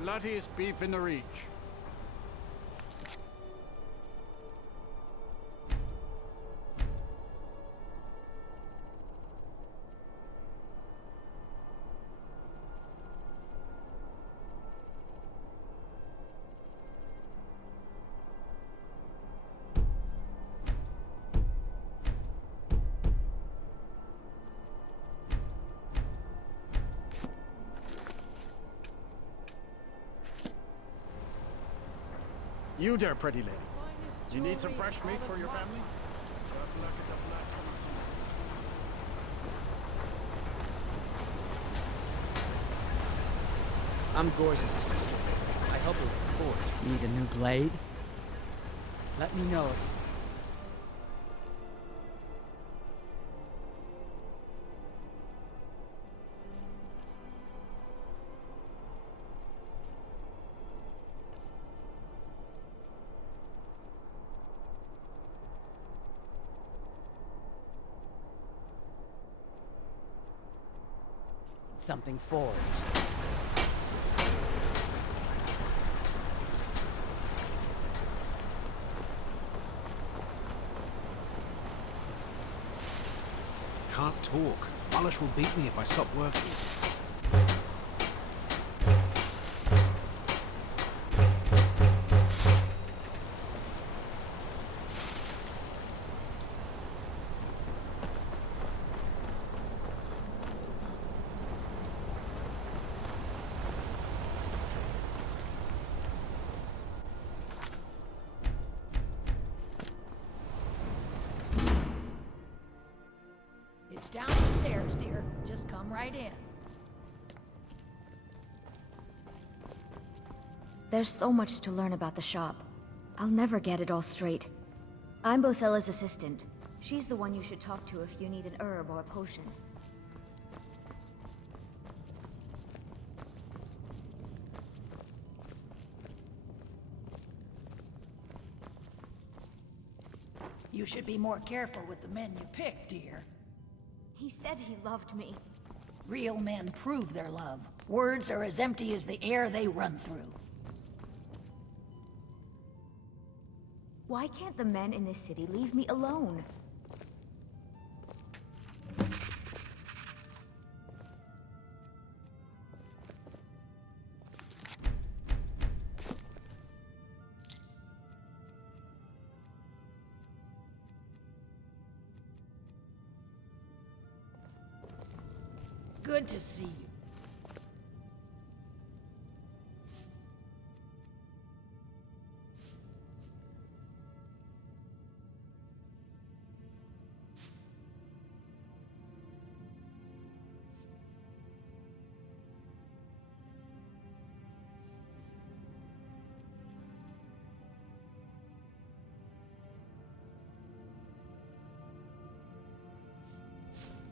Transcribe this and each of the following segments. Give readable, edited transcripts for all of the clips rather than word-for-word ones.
bloodiest beef in the reach. You there, pretty lady. You need some fresh meat for your family? Just look at the flat from I'm Gore's assistant. I help her with the forge. Need a new blade? Let me know if... Something forged. Can't talk. Bullish will beat me if I stop working. It's down the stairs, dear. Just come right in. There's so much to learn about the shop. I'll never get it all straight. I'm Bothella's assistant. She's the one you should talk to if you need an herb or a potion. You should be more careful with the men you pick, dear. He said he loved me. Real men prove their love. Words are as empty as the air they run through. Why can't the men in this city leave me alone? Good to see you.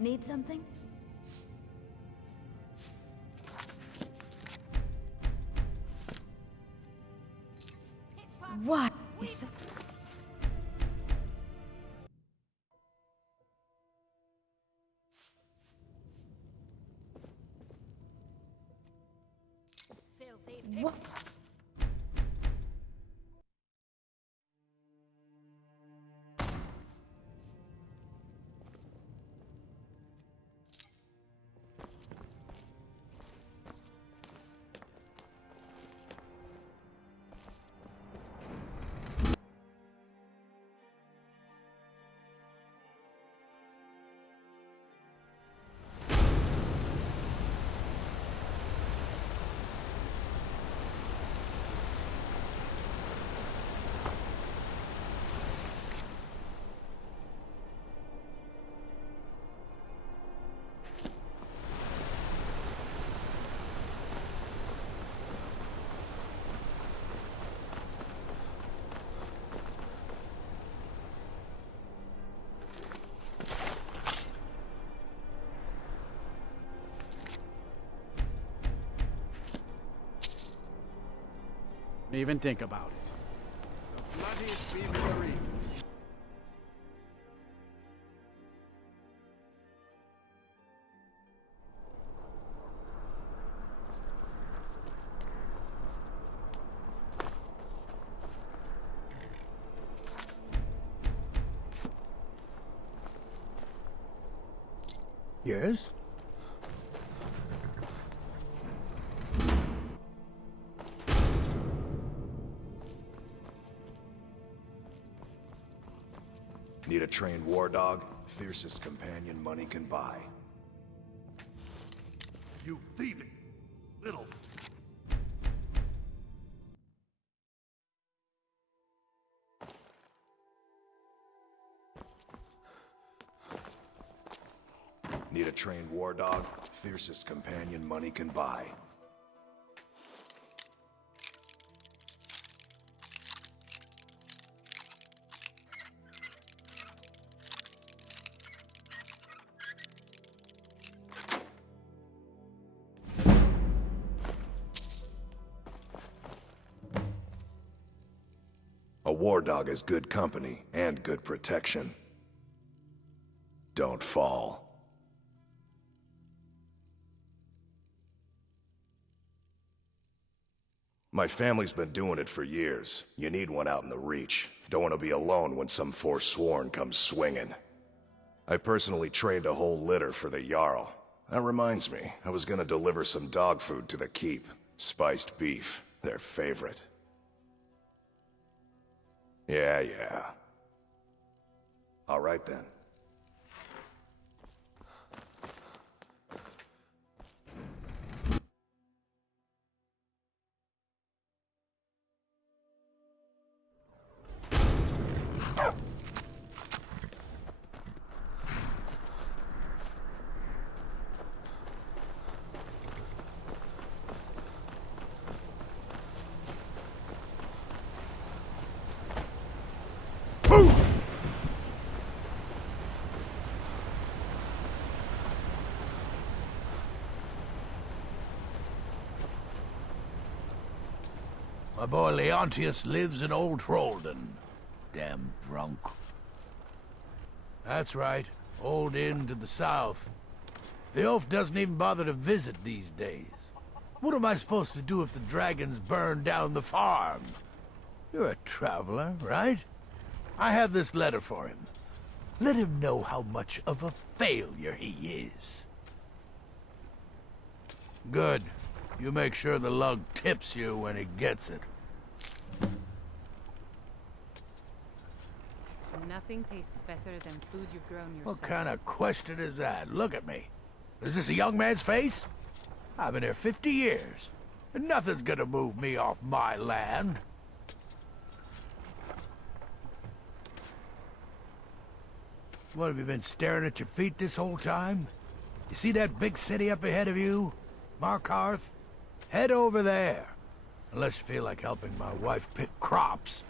Need something? What is so... What? Even think about it. The bloodiest beef in the reach. Yes? Need a trained war dog? Fiercest companion money can buy. You thieving little... Need a trained war dog? Fiercest companion money can buy. A war dog is good company and good protection. Don't fall. My family's been doing it for years. You need one out in the Reach. Don't want to be alone when some forsworn comes swinging. I personally trained a whole litter for the Jarl. That reminds me, I was gonna deliver some dog food to the keep. Spiced beef, their favorite. Yeah. All right then. My boy Leontius lives in Old Trollden. Damn drunk. That's right. Old Inn to the south. The elf doesn't even bother to visit these days. What am I supposed to do if the dragons burn down the farm? You're a traveler, right? I have this letter for him. Let him know how much of a failure he is. Good. You make sure the lug tips you when he gets it. Nothing tastes better than food you've grown yourself. What kind of question is that? Look at me. Is this a young man's face? I've been here 50 years, and nothing's gonna move me off my land. What, have you been staring at your feet this whole time? You see that big city up ahead of you? Markarth? Head over there. Unless you feel like helping my wife pick crops.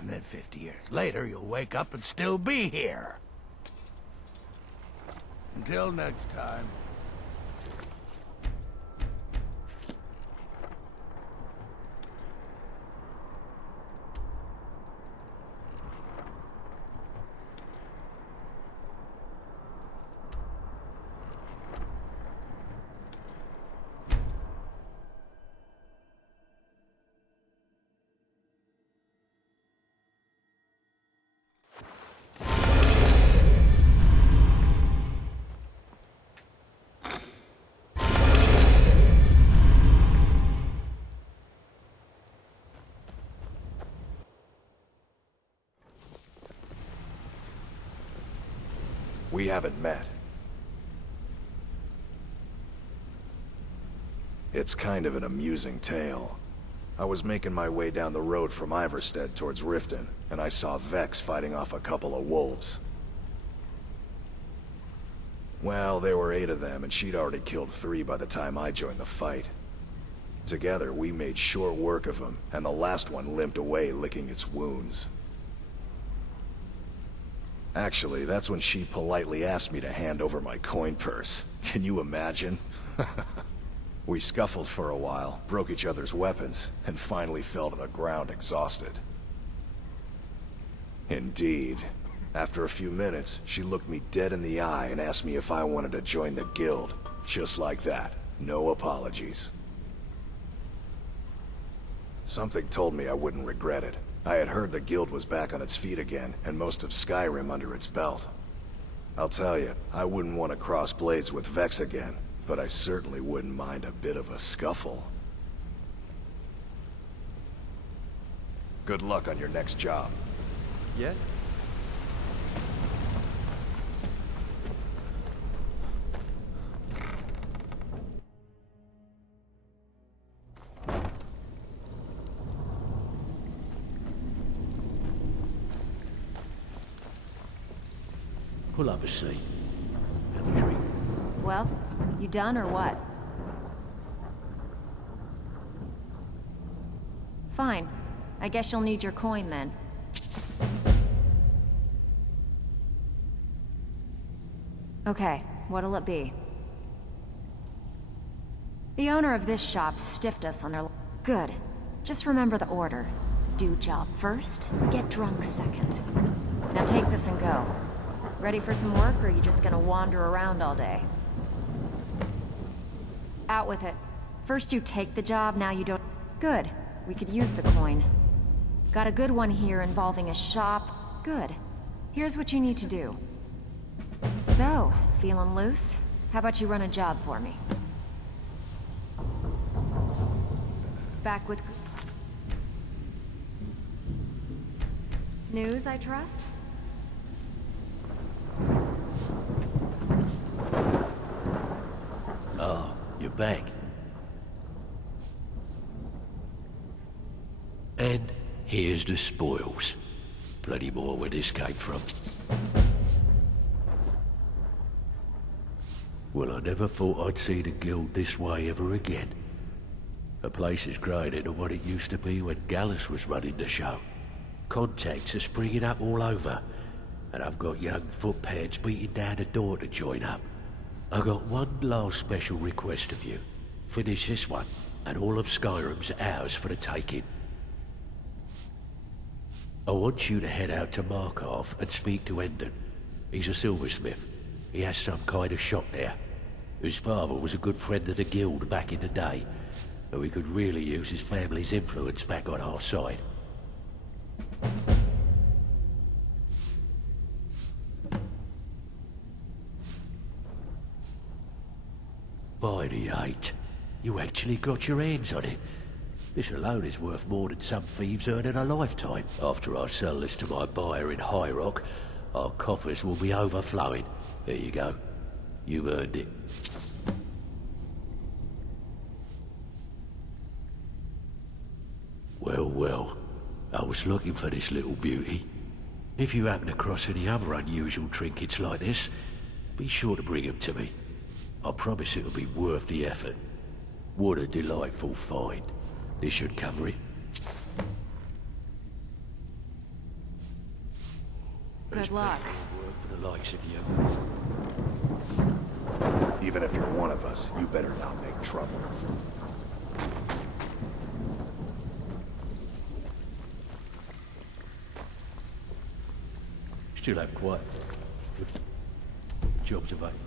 And then 50 years later, you'll wake up and still be here. Until next time. We haven't met. It's kind of an amusing tale. I was making my way down the road from Iverstead towards Riften, and I saw Vex fighting off a couple of wolves. Well, there were 8 of them, and she'd already killed 3 by the time I joined the fight. Together, we made short work of them, and the last one limped away licking its wounds. Actually, that's when she politely asked me to hand over my coin purse. Can you imagine? We scuffled for a while, broke each other's weapons, and finally fell to the ground exhausted. Indeed. After a few minutes, she looked me dead in the eye and asked me if I wanted to join the guild. Just like that. No apologies. Something told me I wouldn't regret it. I had heard the guild was back on its feet again, and most of Skyrim under its belt. I'll tell you, I wouldn't want to cross blades with Vex again, but I certainly wouldn't mind a bit of a scuffle. Good luck on your next job. Yes? Pull up a seat. Have a drink. Well, you done or what? Fine. I guess you'll need your coin then. Okay, what'll it be? The owner of this shop stiffed us on their... Good. Just remember the order. Do job first, get drunk second. Now take this and go. Ready for some work, or are you just gonna wander around all day? Out with it. First you take the job, now you don't... Good. We could use the coin. Got a good one here involving a shop. Good. Here's what you need to do. So, feeling loose? How about you run a job for me? Back with... News, I trust? Oh, you're back. And here's the spoils. Plenty more where this came from. Well, I never thought I'd see the guild this way ever again. The place is growing into what it used to be when Gallus was running the show. Contacts are springing up all over, and I've got young footpads beating down the door to join up. I got one last special request of you. Finish this one, and all of Skyrim's ours for the taking. I want you to head out to Markov and speak to Endon. He's a silversmith. He has some kind of shop there. His father was a good friend of the guild back in the day, and we could really use his family's influence back on our side. By the 8, you actually got your hands on it. This alone is worth more than some thieves earn in a lifetime. After I sell this to my buyer in High Rock, our coffers will be overflowing. There you go. You've earned it. Well, well. I was looking for this little beauty. If you happen across any other unusual trinkets like this, be sure to bring them to me. I promise it'll be worth the effort. What a delightful find. This should cover it. Good luck. Work for the likes of you. Even if you're one of us, you better not make trouble. Still have quite good jobs available.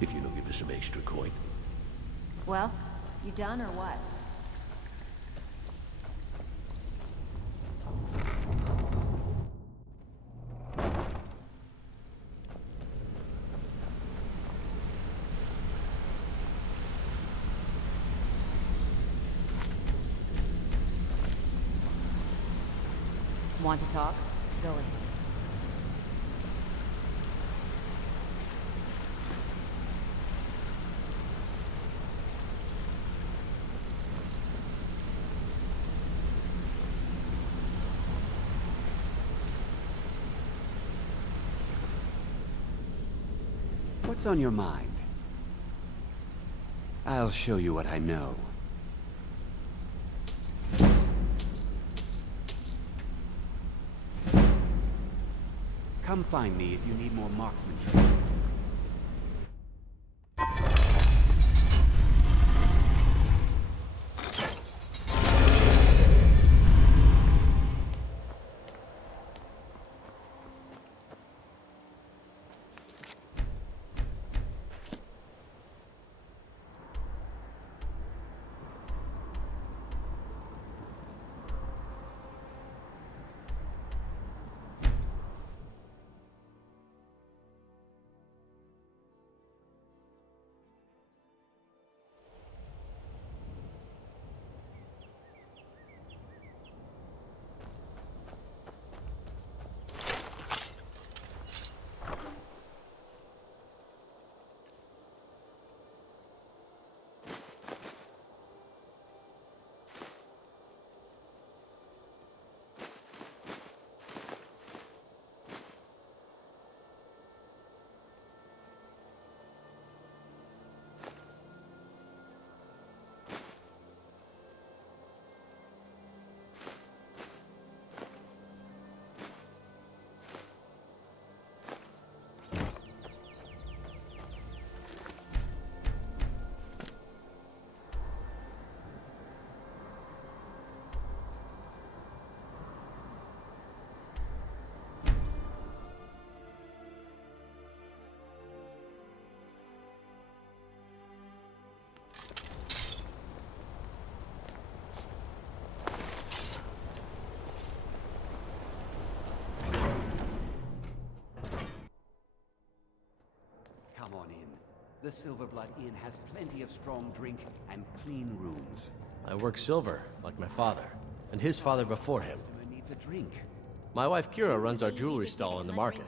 If you're looking for some extra coin. Well, you done or what? Want to talk? Go ahead. What's on your mind? I'll show you what I know. Come find me if you need more marksmanship. The Silverblood Inn has plenty of strong drink and clean rooms. I work silver, like my father, and his father before him. Customer needs a drink. My wife Kira runs our jewelry stall in the market.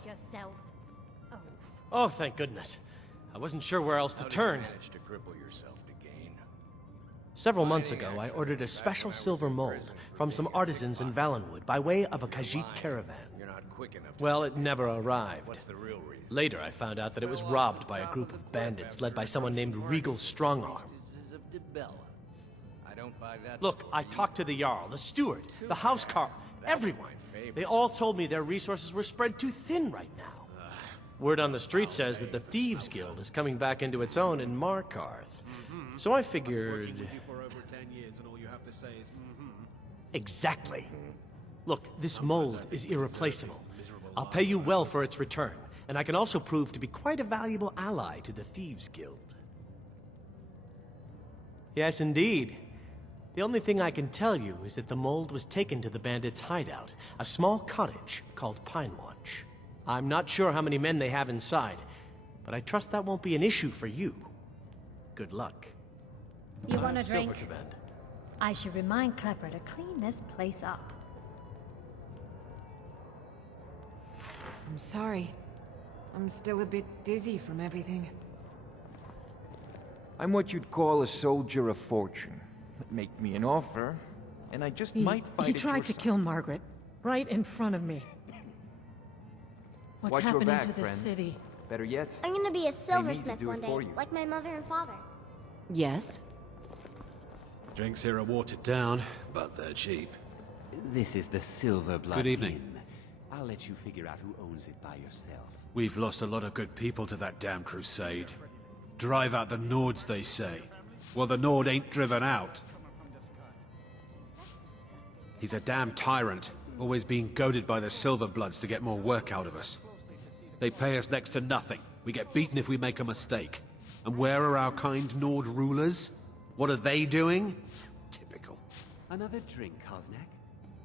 Oh, thank goodness. I wasn't sure where else to turn. Manage to cripple yourself to gain. Several months ago, I ordered a special silver mold from some artisans in Valenwood by way of a Khajiit caravan. You're not quick enough. Well, it never arrived. What's the real reason? Later, I found out that it was robbed by a group of bandits led by someone named Regal Strongarm. I don't buy that. Look, I talked to the Jarl, the steward, the housecarl, everyone. They all told me their resources were spread too thin right now. Word on the street says that the Thieves Guild is coming back into its own in Markarth. So I figured... Exactly. Look, this mold is irreplaceable. I'll pay you well for its return, and I can also prove to be quite a valuable ally to the Thieves Guild. Yes, indeed. The only thing I can tell you is that the mold was taken to the bandits' hideout, a small cottage called Pine Watch. I'm not sure how many men they have inside, but I trust that won't be an issue for you. Good luck. You want a drink? Silvertobend. I should remind Klepper to clean this place up. I'm sorry. I'm still a bit dizzy from everything. I'm what you'd call a soldier of fortune. Make me an offer, and I just might fight He at tried your to side. kill Margaret, right in front of me. What's Watch your happening back, to this friend. city? Better yet, I'm gonna be a need to silversmith do it one day, for you. like my mother and father. Yes? Drinks here are watered down, but they're cheap. This is the Silverblood Good evening. Inn. I'll let you figure out who owns it by yourself. We've lost a lot of good people to that damn crusade. Drive out the Nords, they say. Well, the Nord ain't driven out. He's a damn tyrant, always being goaded by the Silverbloods to get more work out of us. They pay us next to nothing. We get beaten if we make a mistake. And where are our kind Nord rulers? What are they doing? Typical. Another drink, Kosnak?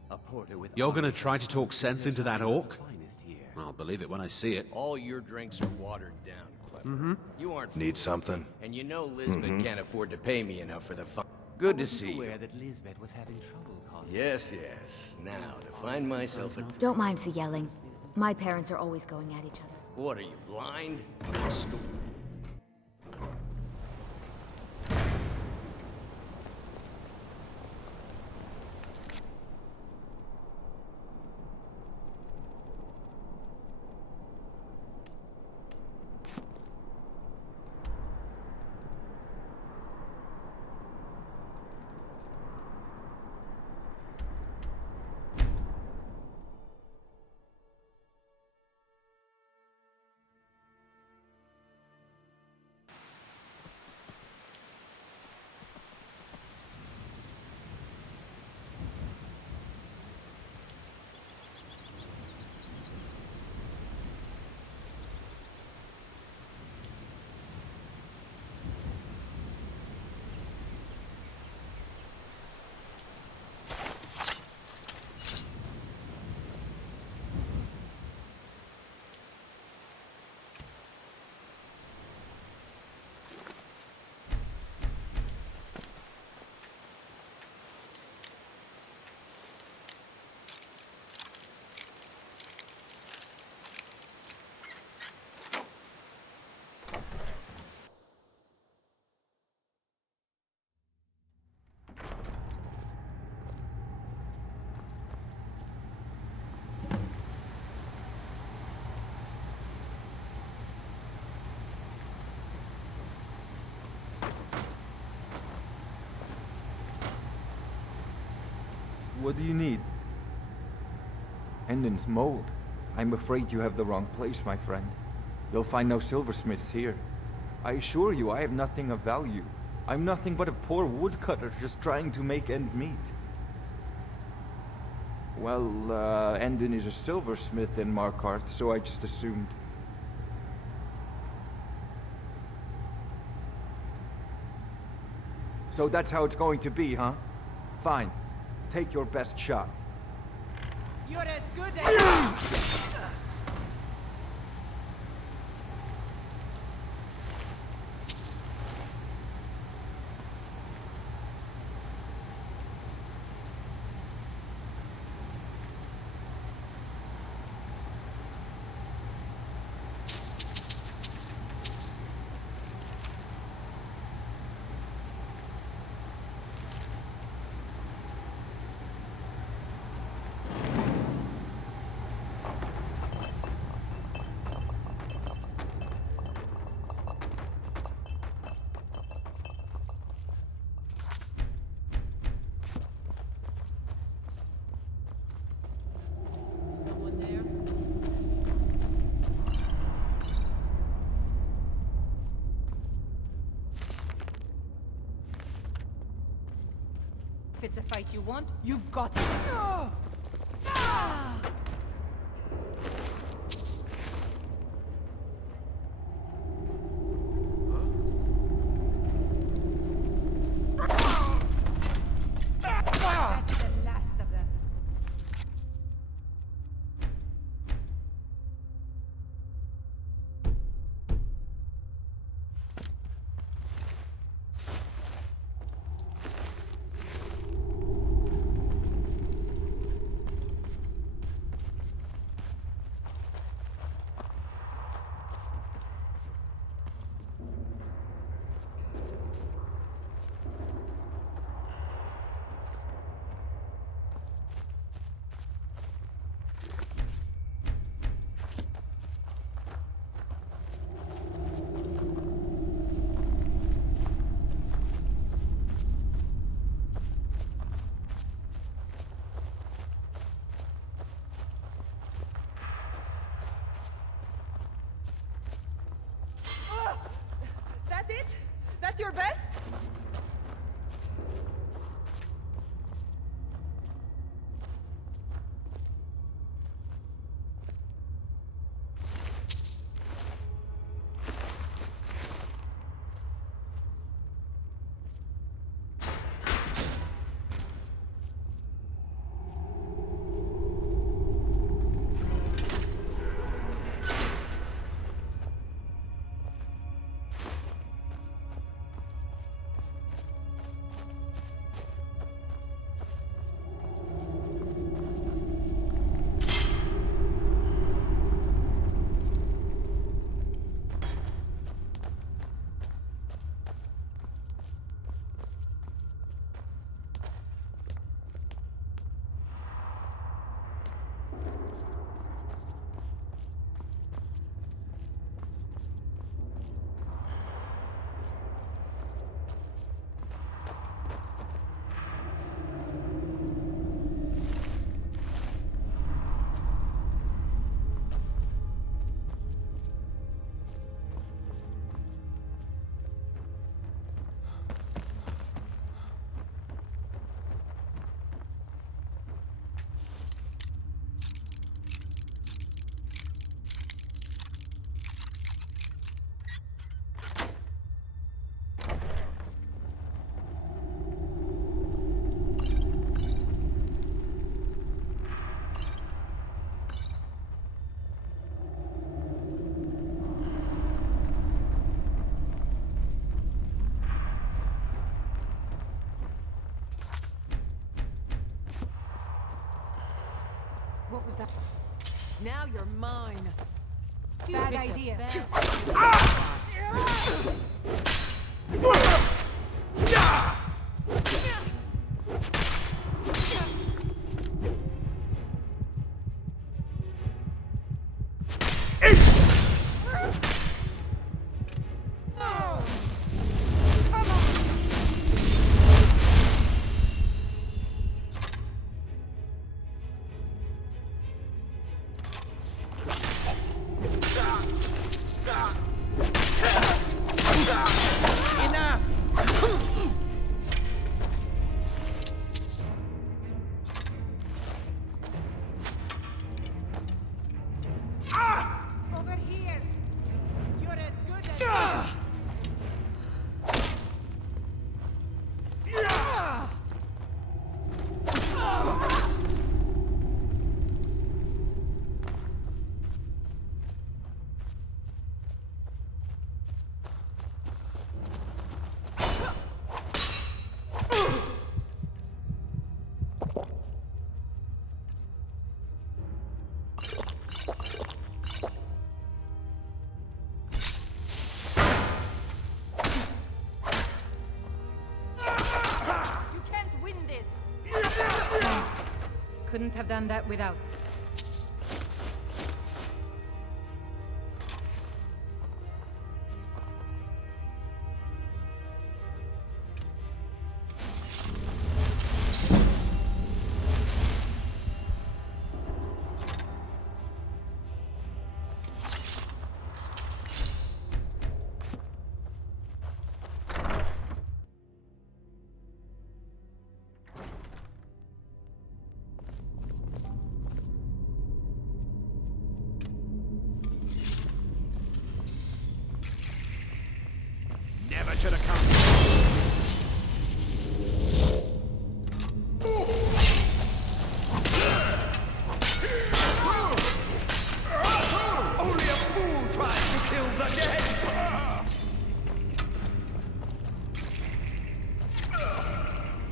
A porter with... You're gonna try to talk sense into that orc? Finest here. I'll believe it when I see it. All your drinks are watered down, Clever. Mm-hmm. You aren't... Need something? And you know Lisbeth can't afford to pay me enough for the fun. Good I to was see you. aware that Lisbeth was having trouble, Kosnak. Yes, yes. Now, to find myself a... Don't mind the yelling. My parents are always going at each other. What, are you blind? What do you need? Hendon's mold. I'm afraid you have the wrong place, my friend. You'll find no silversmiths here. I assure you, I have nothing of value. I'm nothing but a poor woodcutter just trying to make ends meet. Well, Hendon is a silversmith in Markarth, so I just assumed. So that's how it's going to be, huh? Fine. Take your best shot. You're as good as... If it's a fight you want, you've got it. That's the last of them. That it? That your best? What was that? Now you're mine. Bad idea. Over here. You're as good as couldn't have done that without. should have come. Only a fool tries to kill the dead!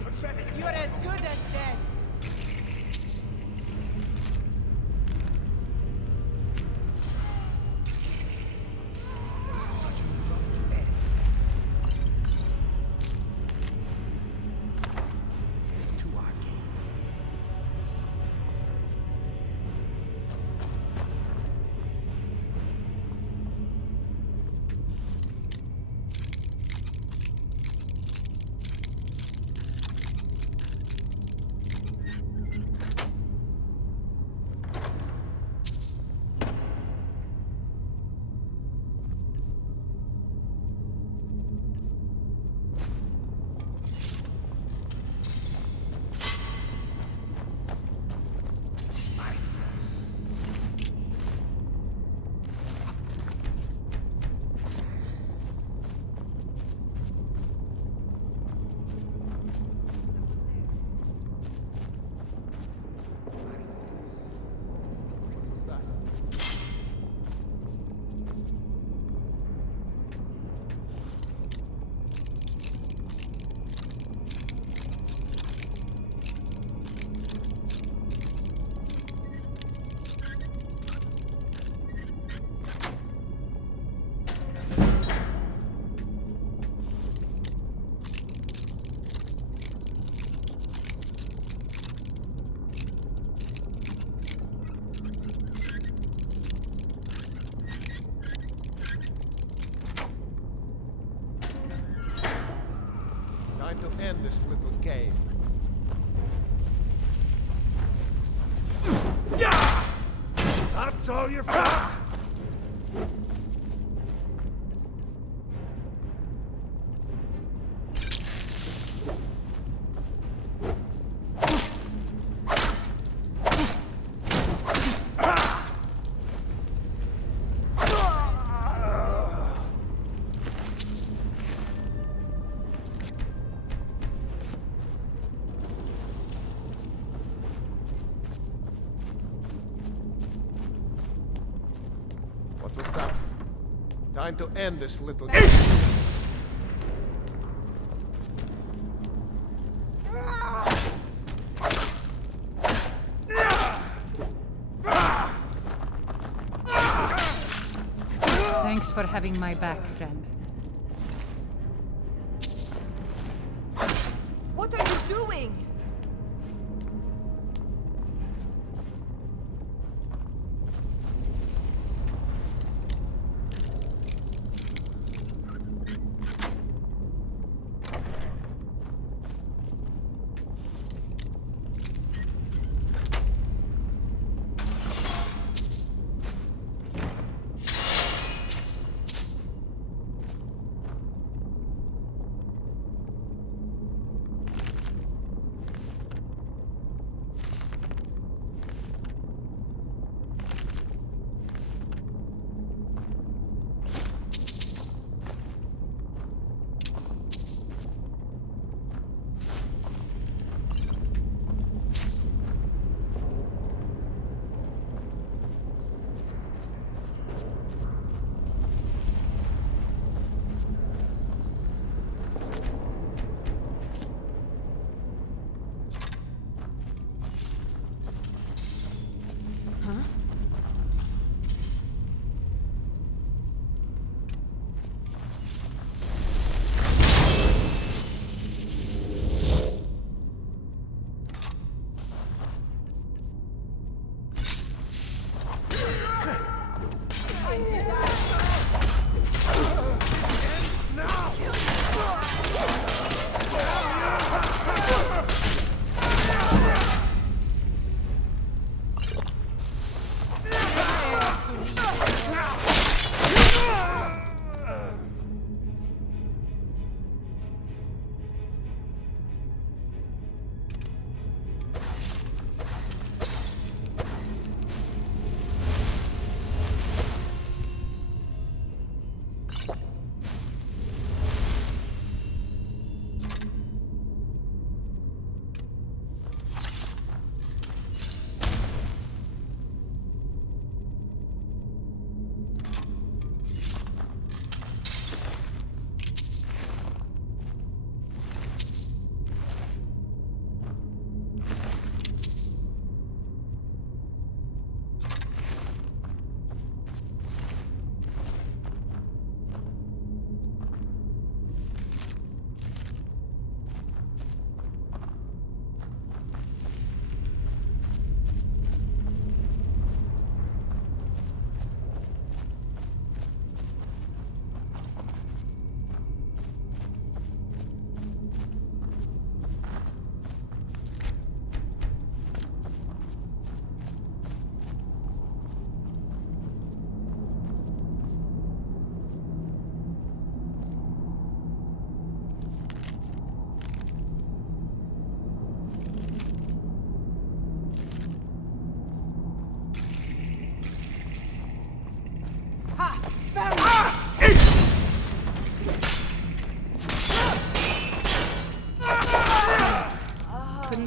Pathetic. You're as good as dead. Such a road to end. To our game. Time to end this little game. Yeah! That's all you're got! What was that? Time to end this little Thanks for having my back, friend. What are you doing?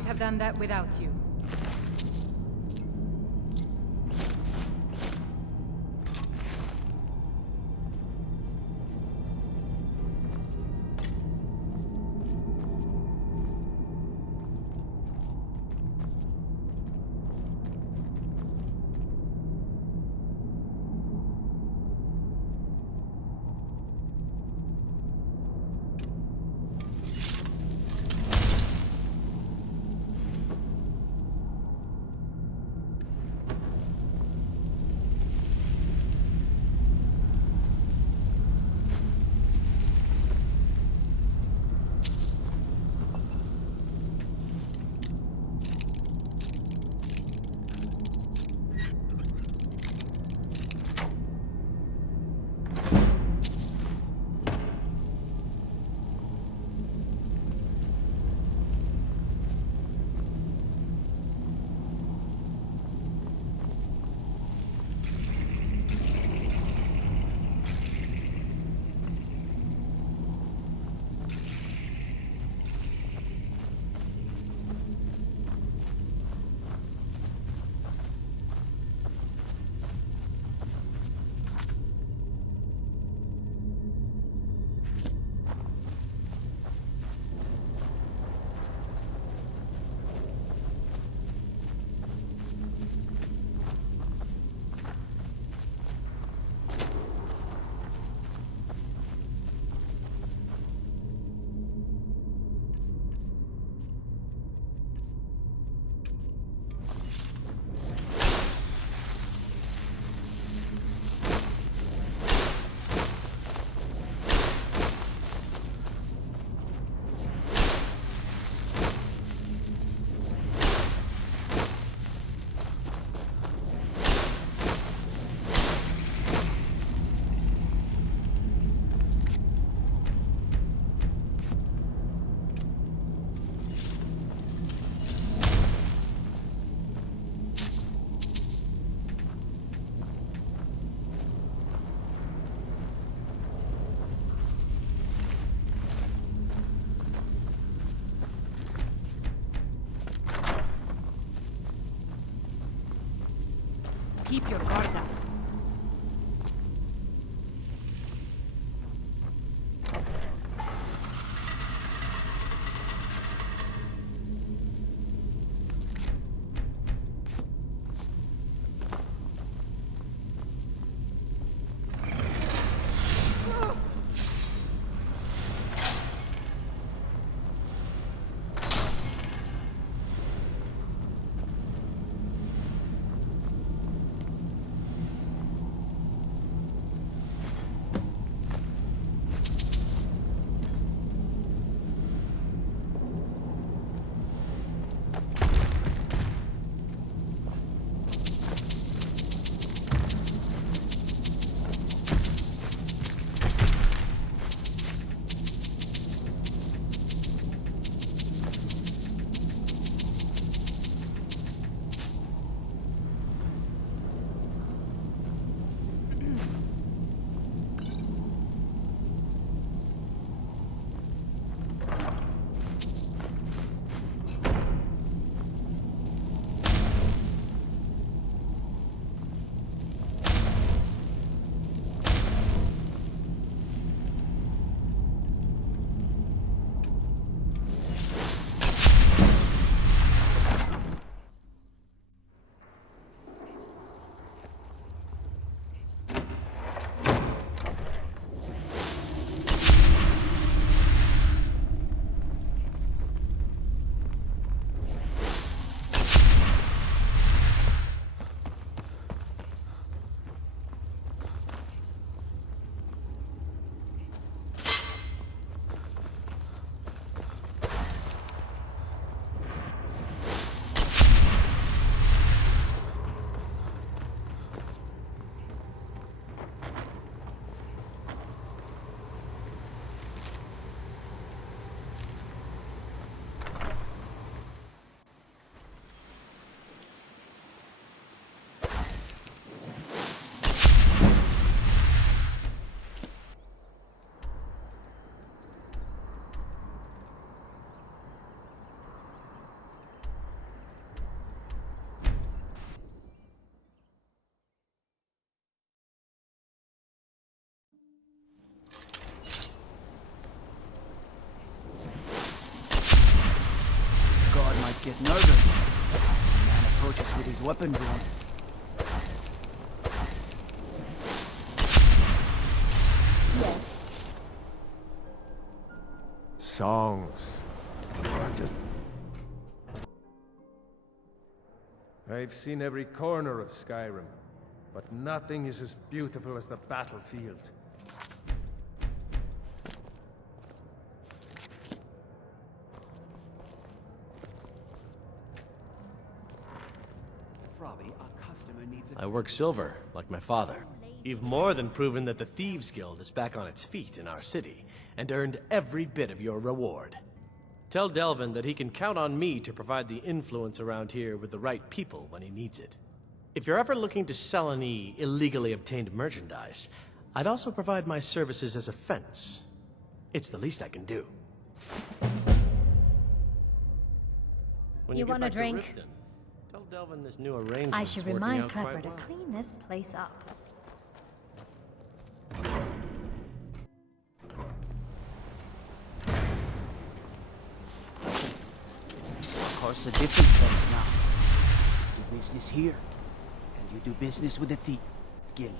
couldn't have done that without you. Keep your guard down. dangerous. The man approaches with his weapon drawn. Yes. Songs. I've seen every corner of Skyrim, but nothing is as beautiful as the battlefield. I work silver, like my father. You've more than proven that the Thieves Guild is back on its feet in our city, and earned every bit of your reward. Tell Delvin that he can count on me to provide the influence around here with the right people when he needs it. If you're ever looking to sell any illegally obtained merchandise, I'd also provide my services as a fence. It's the least I can do. When You get want a back to drink? Riften, tell Delvin this new arrangement. I should remind Klepper to clean this place up. Of course, a different place now. You do business here, and you do business with the Thieves Guild.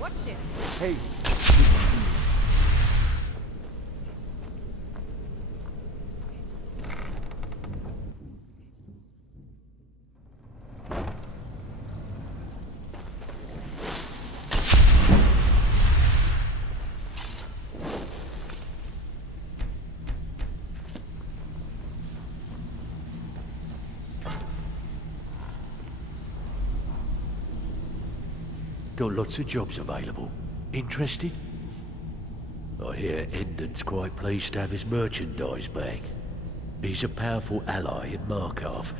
Watch it. Hey, good to see you. Got lots of jobs available. Interested? I hear Endon's quite pleased to have his merchandise back. He's a powerful ally in Markarth.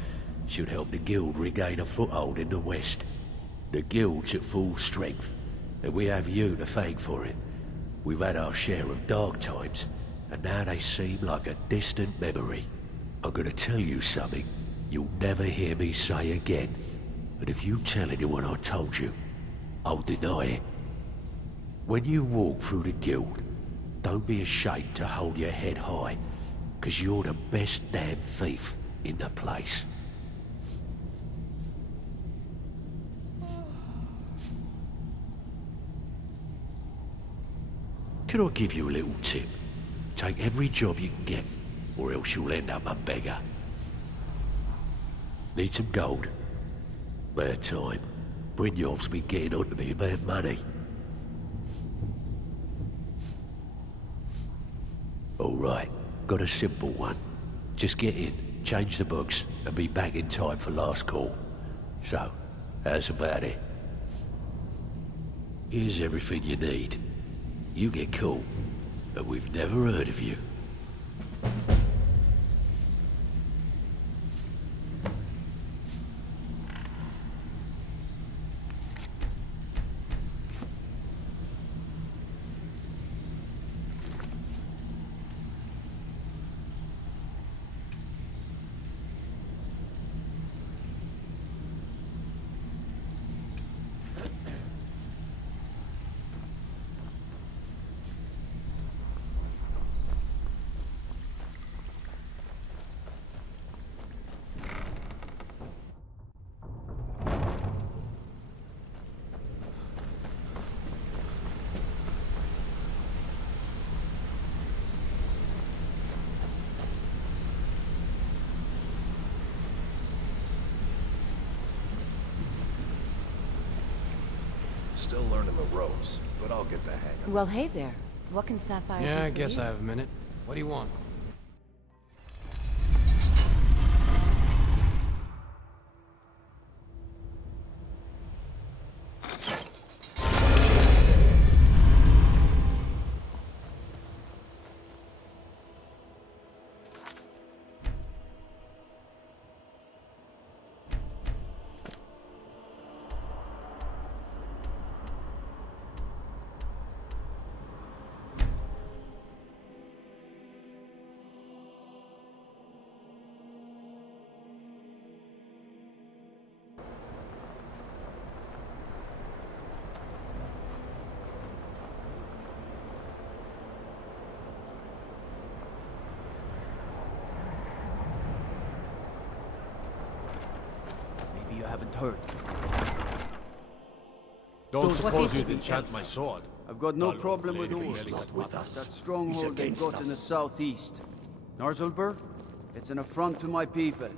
Should help the guild regain a foothold in the west. The guild's at full strength, and we have you to thank for it. We've had our share of dark times, and now they seem like a distant memory. I'm gonna tell you something you'll never hear me say again. And if you tell anyone I told you, I'll deny it. When you walk through the guild, don't be ashamed to hold your head high, 'cause you're the best damn thief in the place. Can I give you a little tip? Take every job you can get, or else you'll end up a beggar. Need some gold? Bad time. Brynjolf's been getting on to me about money. All right, got a simple one. Just get in, change the books, and be back in time for last call. So, how's about it? Here's everything you need. You get cool, but we've never heard of you. Still learning the ropes, but I'll get the hang of it. Well, hey there. What can Sapphire do Yeah, for I guess you? I have a minute. What do you want? Maybe you haven't heard. Don't suppose you'd enchant my sword? I've got no Lord problem with Lady Urs. Elliot With us. That stronghold they've got in the southeast. Narzelber? It's an affront to my people.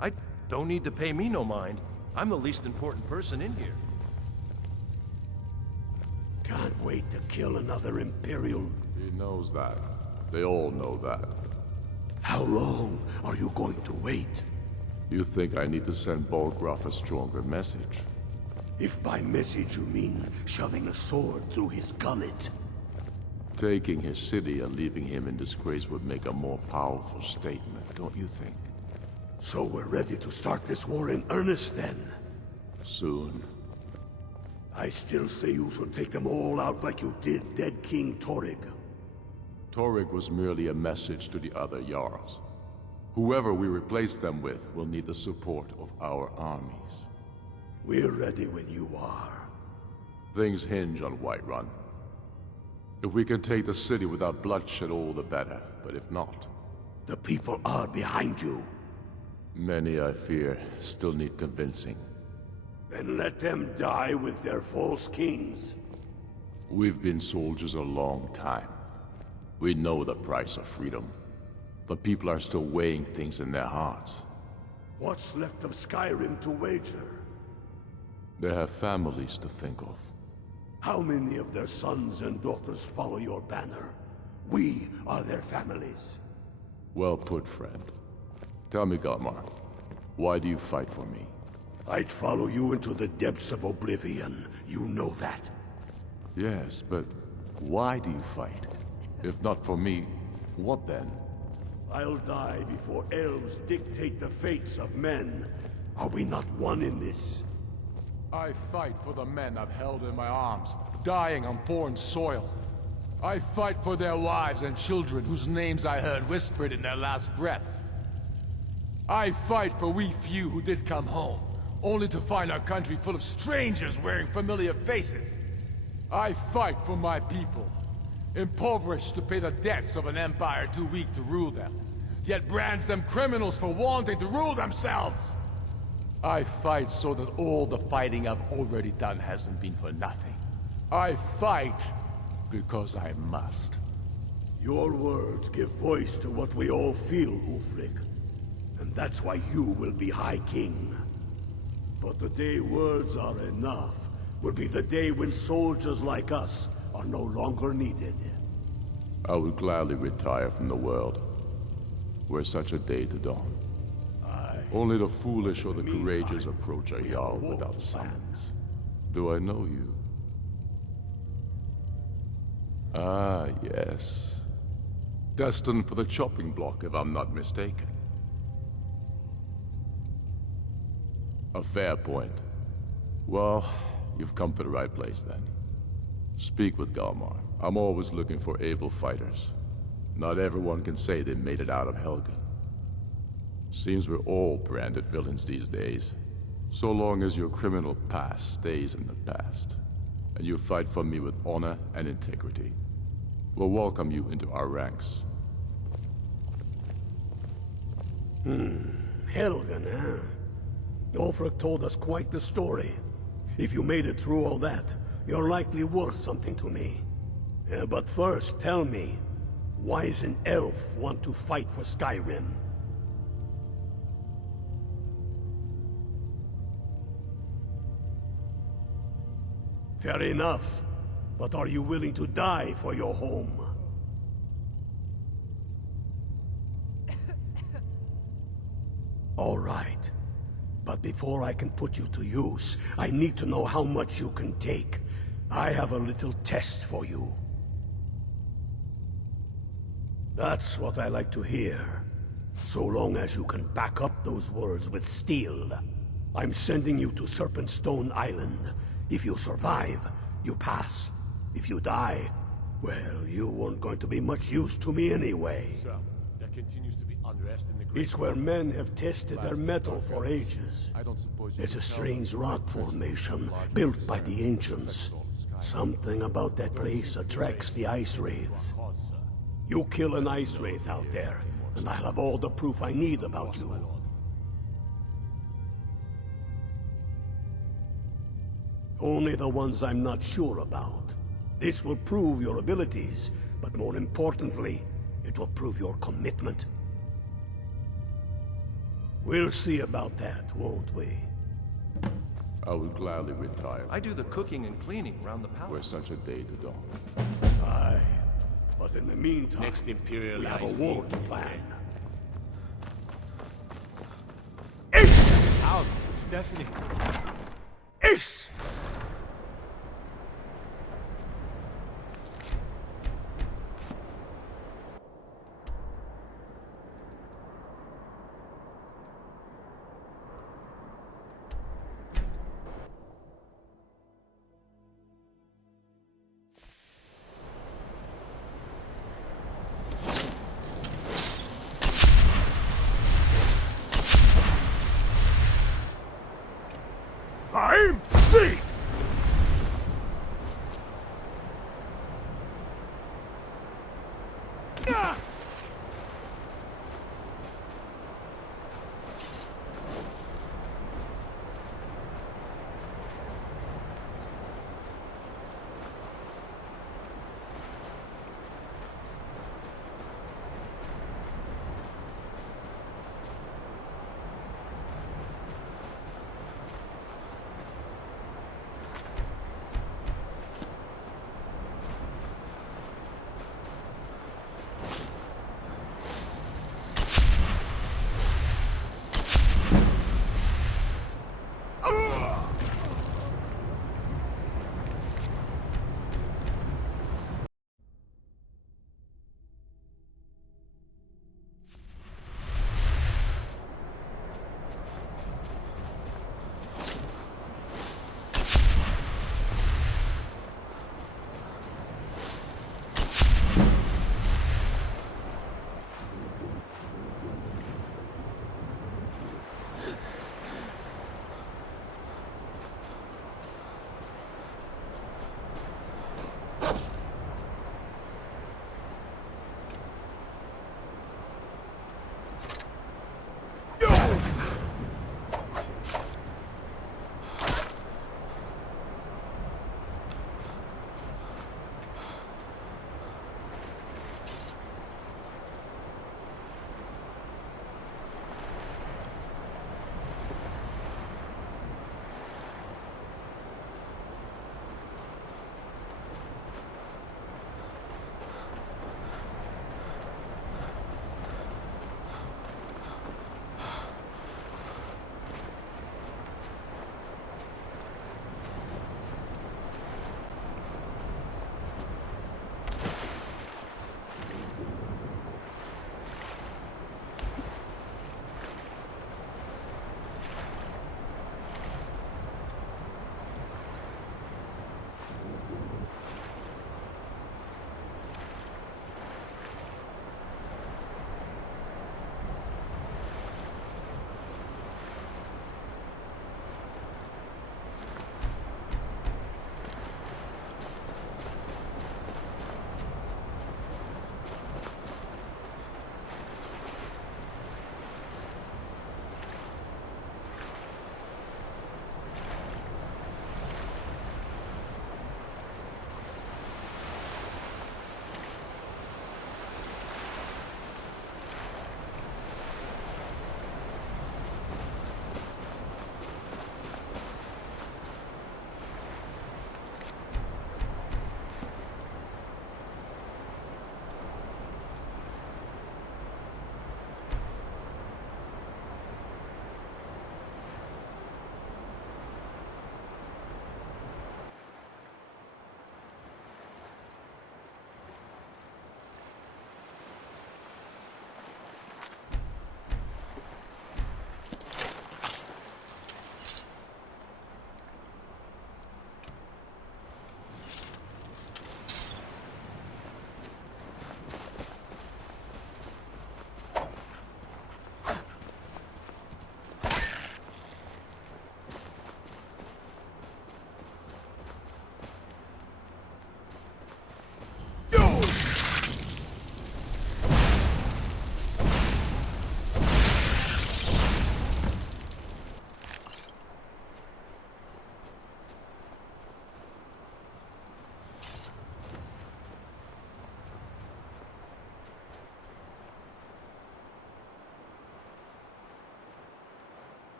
I don't need to pay me no mind. I'm the least important person in here. Can't wait to kill another Imperial. He knows that. They all know that. How long are you going to wait? You think I need to send Bolgraf a stronger message? If by message you mean shoving a sword through his gullet. Taking his city and leaving him in disgrace would make a more powerful statement, don't you think? So we're ready to start this war in earnest then? Soon. I still say you should take them all out like you did dead King Torrig. Torrig was merely a message to the other Jarls. Whoever we replace them with will need the support of our armies. We're ready when you are. Things hinge on Whiterun. If we can take the city without bloodshed, all the better. But if not... The people are behind you. Many, I fear, still need convincing. Then let them die with their false kings. We've been soldiers a long time. We know the price of freedom. The people are still weighing things in their hearts. What's left of Skyrim to wager? They have families to think of. How many of their sons and daughters follow your banner? We are their families. Well put, friend. Tell me, Galmar, why do you fight for me? I'd follow you into the depths of oblivion. You know that. Yes, but why do you fight? If not for me, what then? I'll die before elves dictate the fates of men. Are we not one in this? I fight for the men I've held in my arms, dying on foreign soil. I fight for their wives and children whose names I heard whispered in their last breath. I fight for we few who did come home, only to find our country full of strangers wearing familiar faces. I fight for my people, impoverished to pay the debts of an empire too weak to rule them, yet brands them criminals for wanting to rule themselves. I fight so that all the fighting I've already done hasn't been for nothing. I fight because I must. Your words give voice to what we all feel, Ulfric. And that's why you will be High King. But the day words are enough will be the day when soldiers like us are no longer needed. I would gladly retire from the world, were such a day to dawn. Only the foolish or the courageous approach a Jarl without summons. Do I know you? Ah, yes. Destined for the chopping block, if I'm not mistaken. A fair point. Well, you've come to the right place then. Speak with Galmar. I'm always looking for able fighters. Not everyone can say they made it out of Helgen. Seems we're all branded villains these days. So long as your criminal past stays in the past, and you fight for me with honor and integrity, we'll welcome you into our ranks. Helgen, huh? Ulfric told us quite the story. If you made it through all that, you're likely worth something to me. But first, tell me, why does an elf want to fight for Skyrim? Fair enough. But are you willing to die for your home? All right. But before I can put you to use, I need to know how much you can take. I have a little test for you. That's what I like to hear. So long as you can back up those words with steel. I'm sending you to Serpentstone Island. If you survive, you pass. If you die, well, you weren't going to be much use to me anyway. So, there continues to be unrest in the Great It's where men have tested their metal for ages. I don't suppose There's a strange rock formation built by the ancients. Something about that place attracts the ice wraiths. You kill an ice wraith out there, and I'll have all the proof I need about you. Only the ones I'm not sure about. This will prove your abilities, but more importantly, it will prove your commitment. We'll see about that, won't we? I would gladly retire. I do the cooking and cleaning around the palace. Were such a day to dawn. Aye. But in the meantime, Next Imperial we have a Ice war Age to is plan. Ace! Out, Stephanie. Ace! I'm Z! Ah!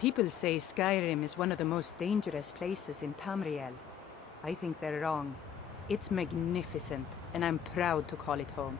People say Skyrim is one of the most dangerous places in Tamriel. I think they're wrong. It's magnificent, and I'm proud to call it home.